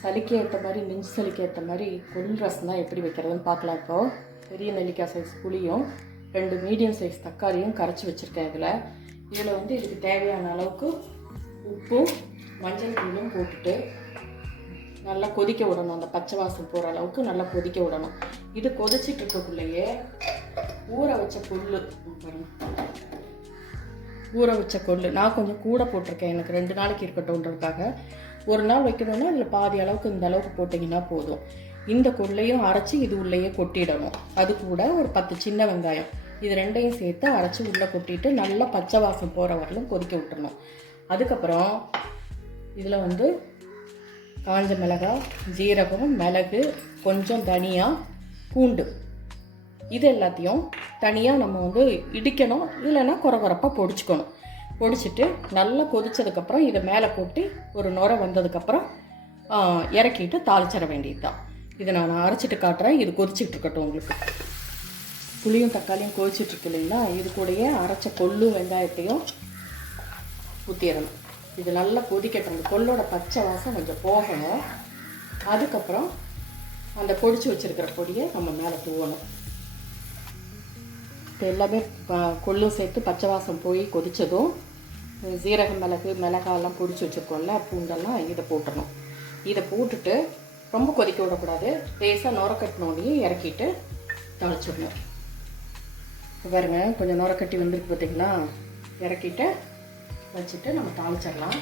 சளிக்கு ஏற்ற மாதிரி, நெஞ்சு சளிக்கு ஏற்ற மாதிரி கொள்ளு ரசம் தான் எப்படி வைக்கிறதுன்னு பார்க்கலாம். இப்போது பெரிய நெல்லிக்காய் சைஸ் புளியும் 2 மீடியம் சைஸ் தக்காளியும் கரைச்சி வச்சுருக்கேன். இதில் வந்து இதுக்கு தேவையான அளவுக்கு உப்பும் மஞ்சள் தூளும் போட்டுட்டு நல்லா கொதிக்க விடணும். அந்த பச்சை வாசம் போகிற அளவுக்கு நல்லா கொதிக்க விடணும். இது கொதிச்சிட்டு இருக்கக்குள்ளேயே ஊற வச்ச கொள்ளு நான் கொஞ்சம் கூட போட்டிருக்கேன். எனக்கு 2 நாளைக்கு இருக்கட்டும்ன்றதுக்காக. ஒரு நாள் வைக்கணும்னா இதில் பாதி அளவுக்கு இந்த அளவுக்கு போட்டிங்கன்னா போதும். இந்த கொள்ளையும் அரைச்சி இது உள்ளேயே கொட்டிடணும். அது கூட ஒரு 10 சின்ன வெங்காயம், இது 2ஐயும் சேர்த்து அரைச்சி உள்ளே கொட்டிட்டு நல்லா பச்சை வாசம் போகிற வரலும் கொதிக்க விட்டுறணும். அதுக்கப்புறம் இதில் வந்து காஞ்ச மிளகாய், ஜீரகம், மிளகு, கொஞ்சம் தனியா, பூண்டு, இது எல்லாத்தையும் தனியாக நம்ம வந்து இடிக்கணும். இல்லைன்னா குறப்பாக பொடிச்சுக்கணும். பொடிச்சிட்டு நல்லா கொதித்ததுக்கப்புறம் இதை மேலே போட்டு ஒரு நுரை வந்ததுக்கப்புறம் இறக்கிட்டு தாளிச்சிட வேண்டியது தான். இதை நான் அரைச்சிட்டு காட்டுறேன். இது கொதிச்சுட்டு இருக்கட்டும். உங்களுக்கு புளியும் தக்காளியும் கொதிச்சிட்ருக்கு இல்லைங்களா, இது கூடயே அரைச்ச கொள்ளு வெங்காயத்தையும் ஊற்றிடணும். இது நல்லா கொதிக்கட்டும். அந்த கொள்ளோட பச்சை வாசம் கொஞ்சம் போகணும். அதுக்கப்புறம் அந்த பொடிச்சு வச்சுருக்கிற பொடியை நம்ம மேலே தூவணும். இப்போ எல்லாமே கொள்ளும் சேர்த்து பச்சை வாசம் போய் கொதித்ததும் ஜீரகம், மிளகாயெல்லாம் பொடிச்சு வச்சுருக்கோம்ல, பூண்டெல்லாம் இதை போட்டுடணும். இதை போட்டுட்டு ரொம்ப கொதிக்க விடக்கூடாது. லேசாக நுர கட்டினோடனே இறக்கிட்டு தாளிச்சிடணும். பாருங்க, கொஞ்சம் நுர கட்டி வந்துருக்கு பார்த்தீங்களா. இறக்கிட்டு வச்சுட்டு நம்ம தாளிச்சிடலாம்.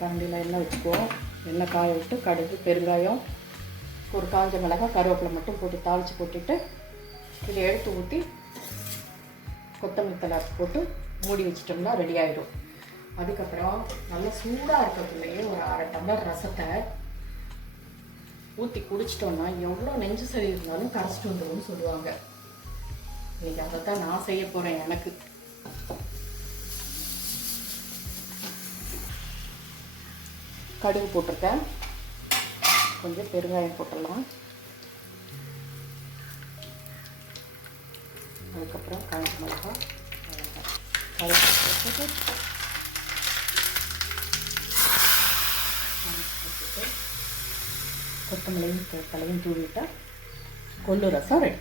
கரண்டியில் எண்ணெய் வச்சுக்குவோம். எண்ணெய் காய விட்டு கடுகு, பெருங்காயம், ஒரு காஞ்ச மிளகாய், கருவேப்பிலை மட்டும் போட்டு தாளித்து போட்டுட்டு இதை எடுத்து ஊற்றி கொத்தமல்லி தழை போட்டு மூடி வச்சிட்டோம்னா ரெடி ஆகிடும். அதுக்கப்புறம் நல்லா சூடாக இருக்கிறதுலையே ஒரு 1/2 டம்ளர் ரசத்தை ஊற்றி குடிச்சிட்டோம்னா எவ்வளோ நெஞ்சு சளி இருந்தாலும் கரைச்சிட்டு வந்துடும்னு சொல்லுவாங்க. இன்றைக்கி அதை தான் நான் செய்ய போகிறேன். எனக்கு கடுகு போட்டிருக்கேன். கொஞ்சம் பெருங்காயம் போட்டுடலாம். அதுக்கப்புறம் காஞ்ச மிளகாய், போட்டுட்டு கொத்தமல்லியும் தலையும் தூவிட்டால் கொள்ளு ரசம் ரெடி.